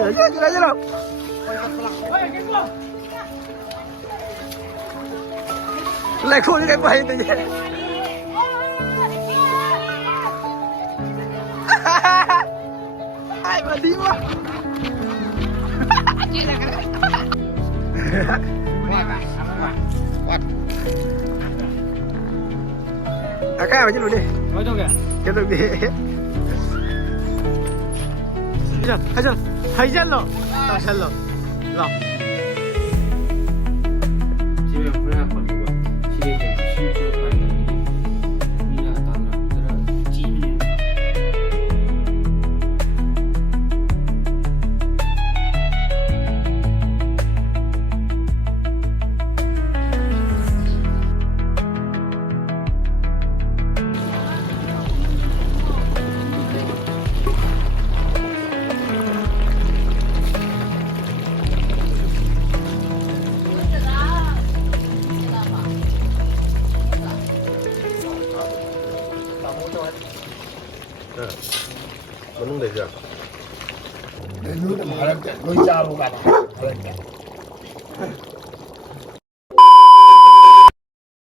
가자. lại khô như cái quay tự nhiên ai mà đi quá à cái mà chứ luôn đi nói cho kìa cái được đi thấy chân rồi tao chân rồi rồi 집에 불안한 거 시계 신주 관련이 미나 단어들은 집이 먹는 데죠. 눈을 말할 때 눈 짜고 가다 그러니까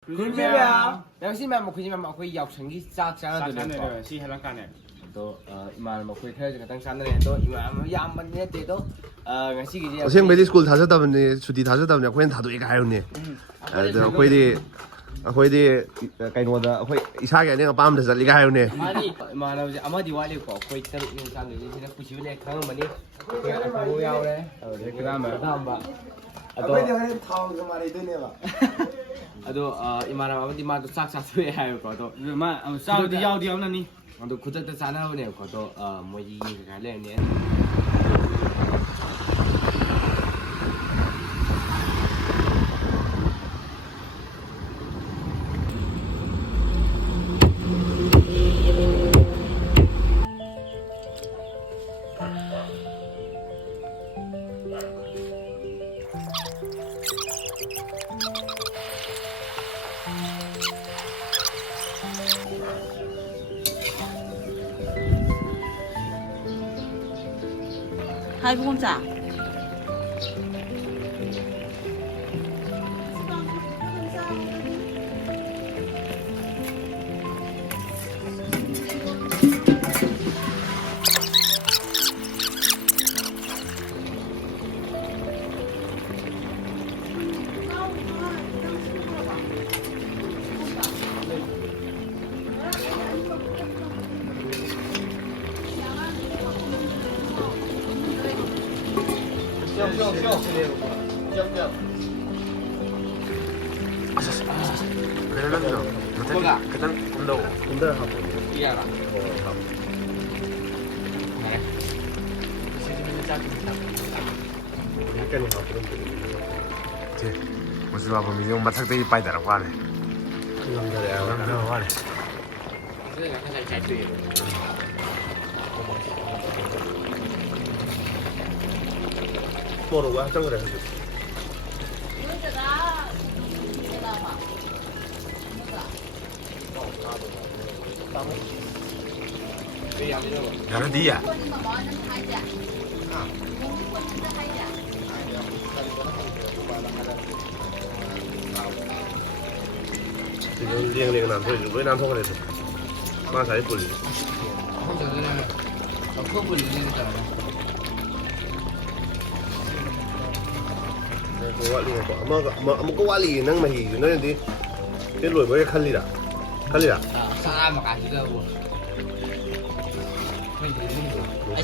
굴비야 역시 만 먹고 지만 먹고 역성이 싹 잘하더라고 시 해랑간에 또 이만 먹고 헤어지가 땅 산다네 또 이만 야만 때도 ngasi 어생배디 스쿨 다셨다면 수디 다셨다면 아코엔 다도 이거 하요네. 아코이디 그ꯩ노다 아코이 이사게 내가 밤에 살리가 하요네. 아니 이만하지 아마디 와리고 거의 따로 있는 사람들이 진짜 부시블에 강은만이 뭐 야오래 그다음에 다음바 아버지 한 타운 그 말이 드네요 아도 이만하 아버지 마도 싹싹 소리 하요 거도 마 싸우디 야우디 야우나니 아도 그때 사나오네 거도 뭐지 갈래네 할부 공짜. 뭐가? 그냥 군다고. 군다 하고. 이해라 약간이 하고 제 무슨 와 보면 이제 마탁들이 빠이다라고 하네. 남자야. 하네. 뭐로가 하정을 해. 야는 디야. 지금 리앵리앵 남편이 왜 남편을 해서 마사에 불리. 혼자는 커플 있는 có quả lì này mà có quả lì năng mà hỉ nó đi cái lùi với cái khăn lì à sao mà cả gì đâu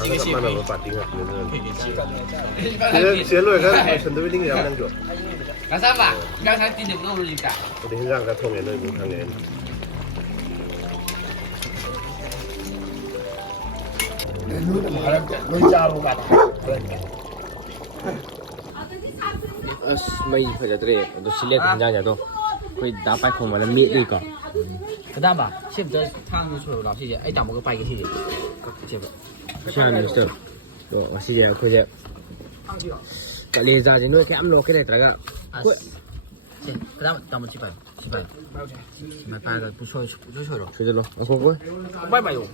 cái gì mà nó phát tiếng à xé lùi cái chân tôi đi nghe đang chỗ cái sao mà cái sáng tin được đâu gì cả tôi đi ra cái thông này nơi cũng thằng này 눈을 말할 때 눈 짜고 가다 그러니까 mày phải là thế đó xin lỗi thằng nhà đó quay đá bay không mà nó miết đi cả cái đám à xem tới thang nó sửa làm gì vậy ai tặng một cái bay cái gì vậy xem này sửa đó gì vậy quay vậy cái lê ra thì nuôi cái ấm nó cái này tới cả cái đám tặng một chiếc bay mà bay là bút sôi rồi sôi rồi nó không quay bay bay rồi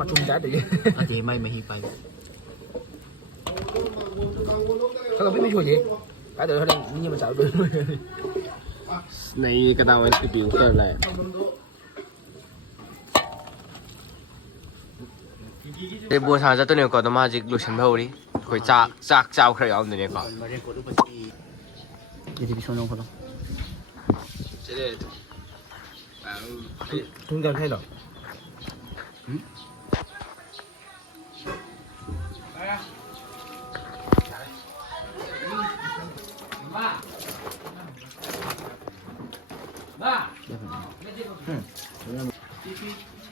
มาจุ่มจ้าเดี๋ยวอาจจะไม่ฮีไปเขาไม่ช่วยจีไปเดี๋ยวเขาเล่นนี่มันจะเอาด้วยในกระดาษมันคือปิ้วเกินเลยเดี๋ยวบัวทางจะตัวเนี้ยก่อนต้องมาจิกลูกฉันเท่านี้คุยจากเจ้าใครเอาตัวเนี้ยก่อนเดี๋ยวที่พี่ชวนน้องเขาต้องเจ๊ทุ่งกันให้หรอ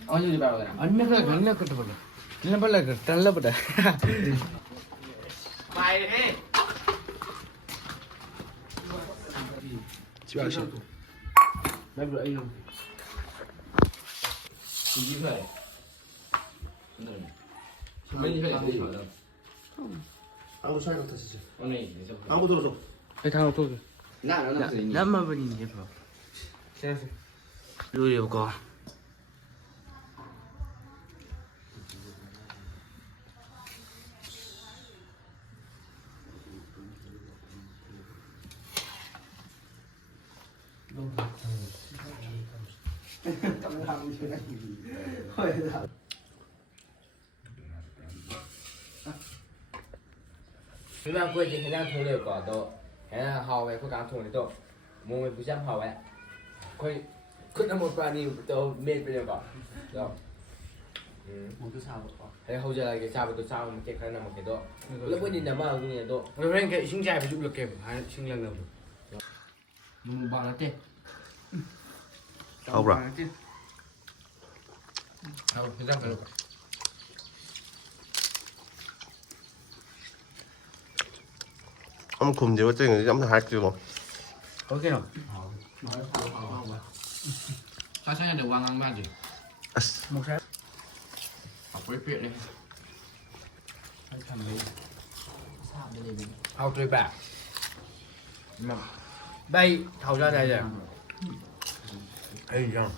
อ๋ออยู่ที่บ้านเลยอันนี้ก็กันแล้วก็ตัวเลยนี่เป็นอะไรกันตั้งแล้วปะเด้อไปเฮ้ชิบะชิบไม่เป็นไรยัง几岁？没几岁没几岁的。 아무 차이가 없다 진짜. 오늘 아무 들어줘. 배 타고 또. 나만 보니 예뻐. 됐어. 요리 먹고. chúng ta quên thì đang thu được quả độ thế hào về khối cám thùng này độ mua về bữa sáng hào vậy khối khối năm một vài đi tôi mệt bây giờ quả rồi một cái sao vậy thế hầu giờ là cái sao tôi sao một cái khả năng một cái độ lúc bữa nhìn nằm ở cái độ người bên cái sinh dài phải chụp được kẹp hay sinh lần nào một bao nó chết Không rồi. không cái răng phải Ông cùng gì với cái giống hạt chưa một. ok rồi sao sáng được quăng ăn ba gì một sáng học với chuyện đi học chơi bạc đây thầu ra đây rồi Ê da.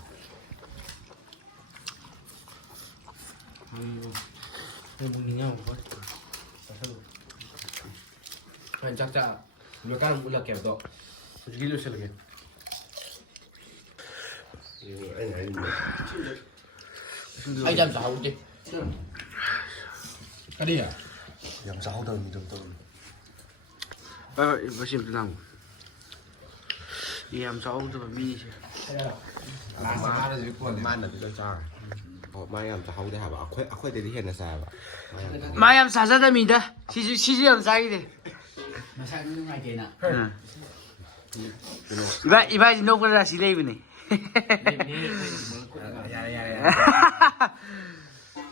mình nhau quá mình chắc chắn người ta cũng là kẹp độ cái lối sẽ là kẹp anh làm sao đi cái đi à Làm sao đâu mình đâu. và xem thế nào đi làm sao cho mi má nó dưới quần man là cái sao. Mai làm sao để hả bà khoe để hiện là sao bà. mai em xả ra đây mình đó chỉ làm sao đi mà sao như ngày kia nè 이봐 너 그러라 시레이브네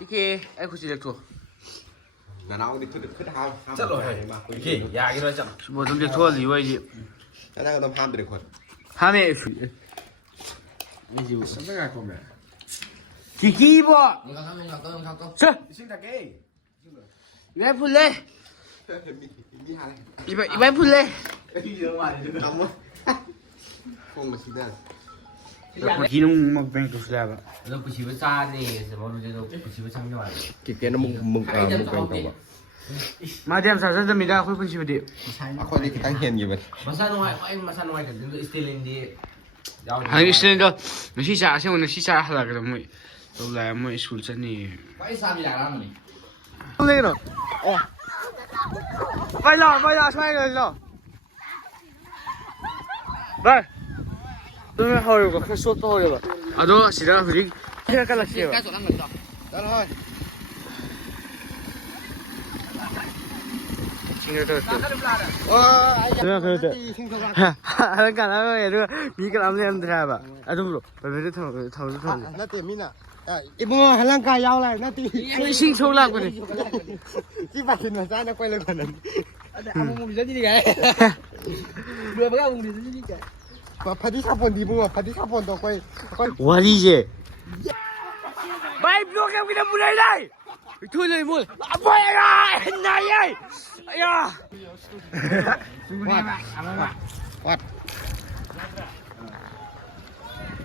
이렇게 아이고 지렉토 Là nó đi cứ ham. chắc rồi kì ya cái đó chắc một trong việc thua gì vậy gì Nó đang tâm ham được rồi. 함에 Sao cái này không mẹ? 기기 봐 người ta mình tôi không có 자 Sinh ra cái. 이발 풀래 Đi hai. 이발 풀래 Nóng quá. Không mà xin ra. 기능 막 뱅크 슬라바 nó cứ chỉ với xa thì sẽ bao nhiêu đâu cứ chỉ với sang cho bạn Cái nó mừng mừng đâu mà. 마디암 사사드입니다 콜 분시브디 À khoe đi cái tăng hiền gì vậy? mà sao ngoài anh mà sao ngoài cái đứa Stirling đi 아니 시는도 시사 아시오는 시사 하라 그래 뭐 또라 뭐 스쿨 전이 quay sao đi làm này 선생님 빨리 와 사이가 일로 빨리 너는 하려고 그 수업 또 하려고 아너 싫어 우리 해야 갈라시요 cái chỗ đang ngẩn đó đó thôi 내가 그럴 때 그러니까 나는 얘가 미가 안 되는 데라 봐 아좀로 왜 타고 Nó tiền min à? Ít mua hành lang cài nhau này nó tiền. 신청락 그래 Chứ bà xin mà sao nó quay lên còn lần. Và phải đi 사본 đi mua, phải đi 사본 더 quay. 와리제 마이 블로그 그냥 물어야 돼 돌려 물 뭐야 나야 야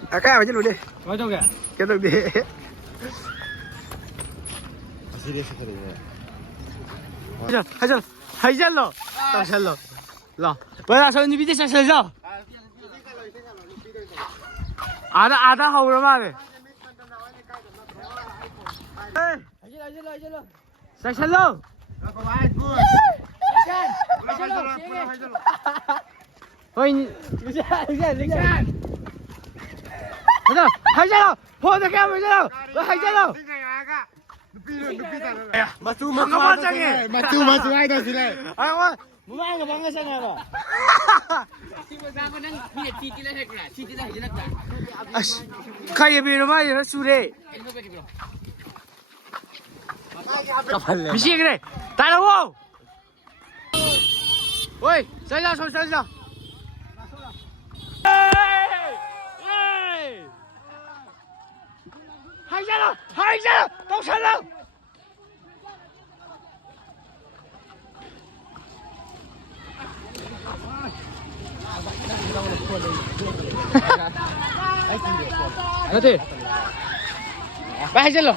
아까 완전 놀래 nói trong kìa cái đồng đi 시리즈 그리네. 하이젤로 당신로 라 왜나 저你比这小身上 아다 하우라 말해 샤샬로 어이 가자 하이젤로 포도 가면서 하이젤로 마투 방송하자게. 마투 하이다 시래. 아 뭐만 거 방금 생각해봐 아씨 가야 비로마 이런 수래 미시 그래 따라와 어이 살자 손 살자 하이잖아 또 살라 어디? 빨리 질러.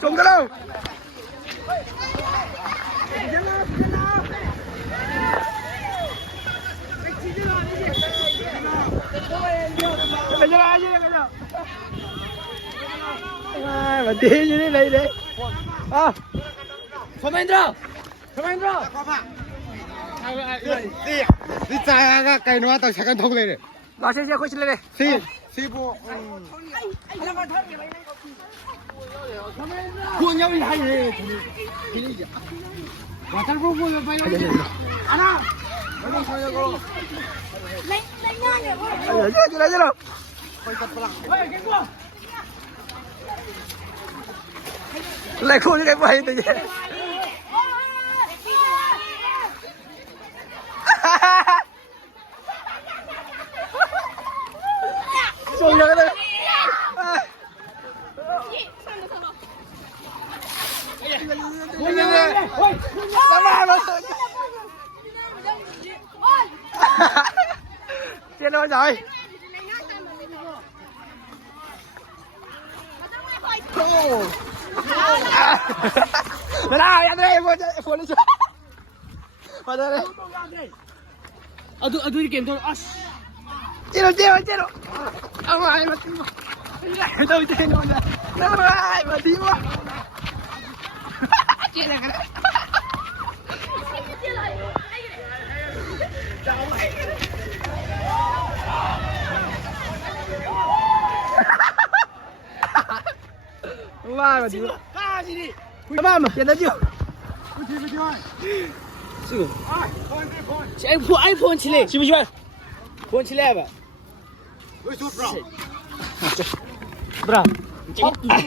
Trông cái đâu? Mà tí như thế này đấy. À. Commander. đi xa cái nó tao sẽ thông lên này. Vào xe khối lên đây. Si bộ. 구원 형이 하네. 와탈 보고 빨리 오지. 하나. 얼른 가려고. lấy đâu. Lại khô như cái vậy tự nhiên. Xuống ra cái đây. Chết rồi rồi. Nào, ăn đi, mua đi chưa? Vào đây đi. Ở tôi đi kiếm thôi. Chết rồi. Ông lại mà tím. Tôi chết rồi. Nó lại mà tím quá. Chết rồi. Ba mà tím. Ba gì đi. Ba mà tiền đó chưa? Siêu. iPhone 7.喜不喜欢？ 폰 7 吧。 Bra.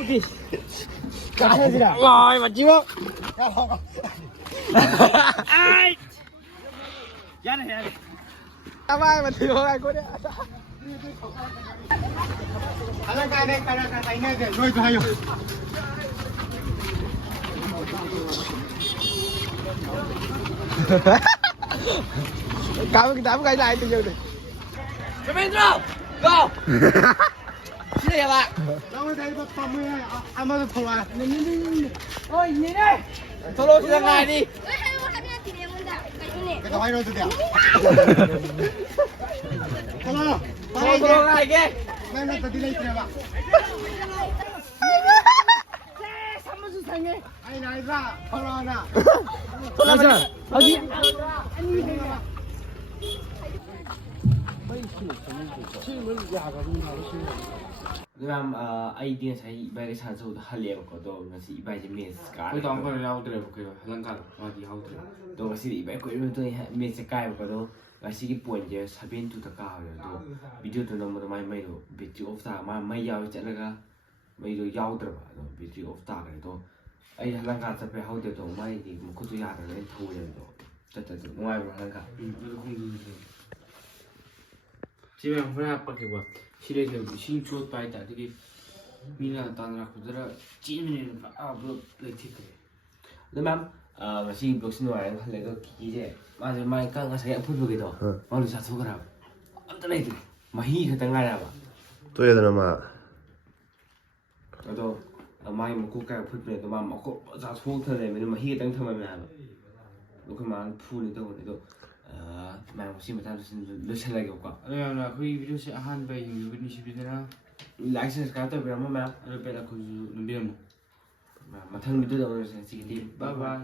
Đi. Cái gì nào? Rồi mà chưa. Ai. Giá này. Tao ai mà thiếu ai cô đấy. cái này rồi hay rồi. Tám cái này từ giờ này. Commander, go. Xin chào bạn. Đâu đây có 30 Amazon thôi à. Ôi nhìn đây. Solo xin ra ngoài đi. Cái tao hay nói gì vậy? Hello. Solo này kia. Mày nó tự đi lấy tiền à? Ai nói ra? Hello nè. Solo ra. 어디? 그럼 아이디는 자기 이바이가 찬스보다 할리에거든. 그래서 이바이 좀 메스가. 우리도 한 번에 나오더라고 그래요. 한강 어디 하우더라고. 또 사실 이바이 거리면 또 메스가 거든. ngasi point je 7 to ta ka do video to number mai mai do battery off ta ma mai yaw chatlaga mai do yaw dra ba do battery off ta ga do ai halang ka chape how de do mai di mu khu tu ya da le thu ye do ta ta ngai ba halang ka 집에 보내 밖에 봐. 실에서 신초 빠이다 되게 미나 단라 그들아 찜이는 아뭐 레티크. Đúng không? Mà xin bác sĩ nói là cái gì mà rồi mai các ngài sẽ phun vào cái đó, mà rồi sao thuốc nào? Anh ta này thì mà hi cái tăng ngay nào mà? 또 해야 되나 마. Đó, mai mà cô cái phun về đó mà cô sao thuốc thế này mà hi cái tăng thơm mà lúc mà phun đi đâu này đâu, mà xin mà ta được xem lại cái quả. 나 거기 비디오시 한 배에 유빈이 집이더라. License cả tới bây giờ mà rồi bây giờ 그 눈비면 mà thân video đâu rồi sẽ chỉ đi. 바이바이.